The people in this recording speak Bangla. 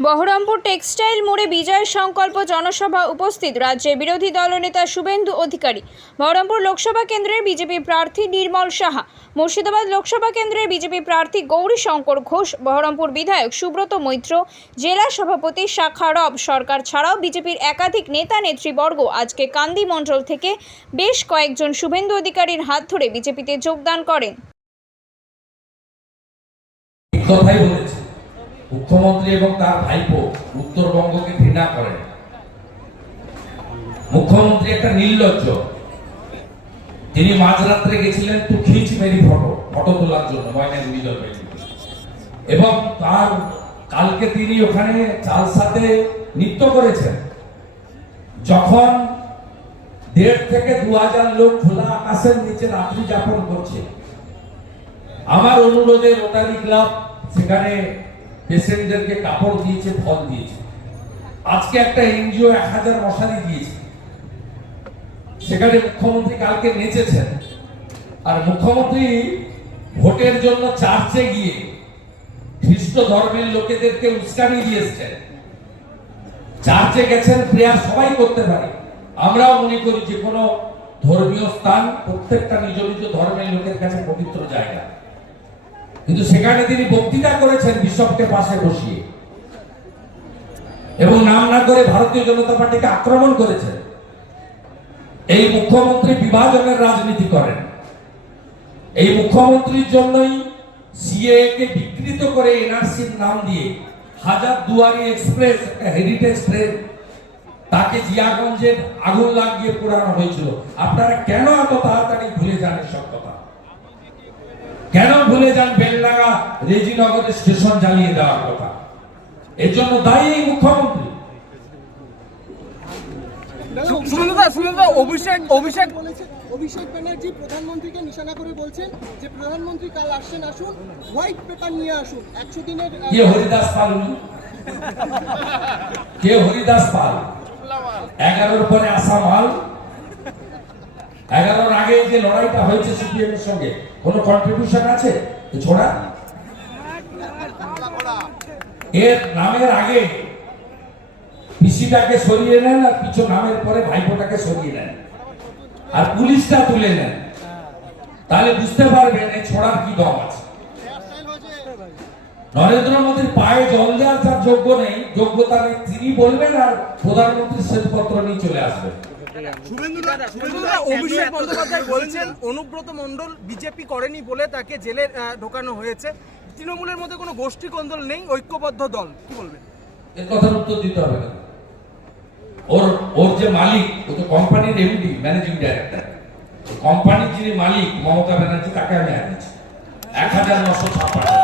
বহরমপুর টেক্সটাইল মোড়ে বিজয় সংকল্প জনসভা উপস্থিত রাজ্যের বিরোধী দলনেতা শুভেন্দু অধিকারী। বহরমপুর লোকসভা কেন্দ্রের বিজেপি প্রার্থী নির্মল সাহা, মুর্শিদাবাদ লোকসভা কেন্দ্রের বিজেপি প্রার্থী গৌরী শঙ্কর ঘোষ, বহরমপুর বিধায়ক সুব্রত মৈত্র, জেলা সভাপতি শাখা রব সরকার ছাড়াও বিজেপির একাধিক নেতা নেতৃবর্গ আজকে কান্দি মণ্ডল থেকে বেশ কয়েকজন শুভেন্দু অধিকারীর হাত ধরে বিজেপিতে যোগদান করেন। কথাই বলেছে। মুখ্যমন্ত্রী এবং তার ভাইপো উত্তরবঙ্গকে ঘৃণা করেন। মুখ্যমন্ত্রী একটা নির্লজ্জ। তিনি মাঝরাত্রে গেছিলেন তো খিচ মেরি ফটো ফটো তোলার জন্য ময়নাগুড়ি জলপাইগুড়ি এবং তার কালকে তিনি ওখানে চালসাতে নৃত্য করেছেন। যখন দেড় থেকে দু হাজার লোক খোলা আকাশের নিচে রাত্রি যাপন করছে। আমার অনুরোধে রোটারি ক্লাব সেখানে পেশেন্টদেরকে কাপড় দিয়েছে, ফল দিয়েছে। আজকে একটা এনজিও এক হাজার মশারি দিয়েছে। সেখানে মুখ্যমন্ত্রী কালকে নেচেছেন। আর মুখ্যমন্ত্রী ভোটের জন্য চার্চে গিয়ে খ্রিস্ট ধর্মের লোকেদেরকে উস্কানি দিয়েছেন চার্চে গেছেন, প্রেয়ার সবাই করতে পারে। আমরাও মনে করি যে কোনো ধর্মীয় স্থান প্রত্যেকটা নিজ নিজ ধর্মের লোকের কাছে পবিত্র জায়গা। কিন্তু সেখানে তিনি বক্তৃতা করেছেন বিশ্বকে পাশে বসিয়ে। এবং নাম না করে ভারতীয় জনতা পার্টিকে আক্রমণ করেছেন। এই মুখ্যমন্ত্রী বিভাজনের রাজনীতি করেন। এই মুখ্যমন্ত্রীর জন্যই সিএ কে বিকৃত করে এনআরসির নাম দিয়ে হাজার দুয়ারি এক্সপ্রেস হেরিটেজ ট্রেন, তাকে জিয়াগঞ্জের আগুন লাগিয়ে পোড়ানো হয়েছিল। আপনারা কেন এত তাড়াতাড়ি ভুলে যান এসব কেন ভুলে যান বেলডাঙ্গা? রেজিনগরের স্টেশন জ্বালিয়ে দেওয়ার কথা। এর জন্য দায়ী মুখ্যমন্ত্রী। সুমনদা সুমনদা অভিষেক অভিষেক। অভিষেক ব্যানার্জি প্রধানমন্ত্রীকে নিশানা করে বলছেন যে প্রধানমন্ত্রী কাল আসছেন আসুন হোয়াইট পেপার নিয়ে আসুন। একশো দিনের কে হরিদাস পাল? কে হরিদাস পাল? এগারোর পরে আসা মাল এগারোর আগে যে লড়াইটা হয়েছে সিপিএম এর সঙ্গে, কোনো কন্ট্রিবিউশন আছে? ছোড়া। এর নামের আগে পিসিটাকে সরিয়ে নেন আর কিছু নামের পরে ভাইপোটাকে সরিয়ে নেন। আর পুলিশটা তুলে নেন। তাহলে বুঝতে পারবেন এই ছোড়ার কি দম আছে। নরেন্দ্র মোদীর পায়ে জল দেওয়ার যার যোগ্য নেই। যোগ্যতা নেই তিনি বলবেন আর প্রধানমন্ত্রীর শ্বেতপত্র নিয়ে চলে আসবেন। অনুব্রত মন্ডল বিজেপি করেনি বলে তাকে জেলে ঢোকানো হয়েছে তৃণমূলের মধ্যে কোন গোষ্ঠী কন্দল নেই ঐক্যবদ্ধ দল কি বলবেন এর কথার উত্তর দিতে হবে না ওর ওর যে মালিক ও তো কোম্পানির এমডি ম্যানেজিং ডাইরেক্টর কোম্পানির যিনি মালিক মমতা ব্যানার্জি তাকে আমি হারিয়েছি এক হাজার নশো ছাপ্পান্ন